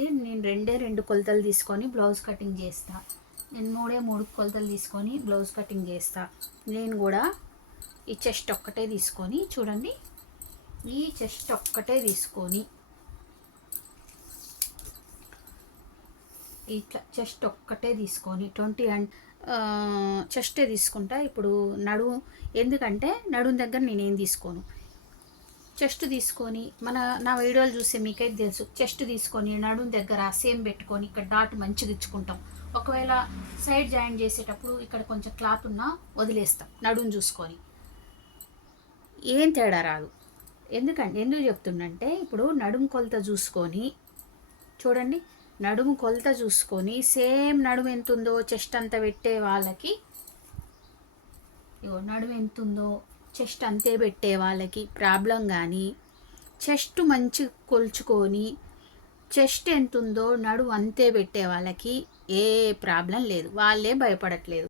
చాలామంది నేను రెండే 2 కొలతలు తీసుకొని బ్లౌజ్ కటింగ్ చేస్తా, నేను 3 కొలతలు తీసుకొని బ్లౌజ్ కటింగ్ చేస్తా. నేను కూడా ఈ చెస్ట్ ఒక్కటే తీసుకొని చూడండి, ఈ చెస్ట్ ఒక్కటే తీసుకొని ఇట్లా చెస్ట్ ఒక్కటే తీసుకొని 20 అండ్ చెస్టే తీసుకుంటా. ఇప్పుడు నడుము, ఎందుకంటే నడుము దగ్గర నేనేం తీసుకోను, చెస్ట్ తీసుకొని నా వీడియోలు చూస్తే మీకైతే తెలుసు, చెస్ట్ తీసుకొని నడుము దగ్గర సేమ్ పెట్టుకొని ఇక్కడ డాట్ మంచిగా ఇచ్చుకుంటాం. ఒకవేళ సైడ్ జాయిన్ చేసేటప్పుడు ఇక్కడ కొంచెం క్లాత్ ఉన్నా వదిలేస్తాం నడుము చూసుకొని, ఏం తేడా రాదు. ఎందుకు చెప్తుండంటే, ఇప్పుడు నడుము కొలత చూసుకొని చూడండి, నడుము కొలత చూసుకొని సేమ్ నడుము ఎంత ఉందో చెస్ట్ అంత పెట్టే వాళ్ళకి, నడుము ఎంత ఉందో చెస్ట్ అంతే పెట్టే వాళ్ళకి ప్రాబ్లం. కానీ చెస్ట్ మంచి కొలుచుకొని చెస్ట్ ఎంత ఉందో నడుము అంతే పెట్టే వాళ్ళకి ఏ ప్రాబ్లం లేదు, వాళ్ళే భయపడట్లేదు.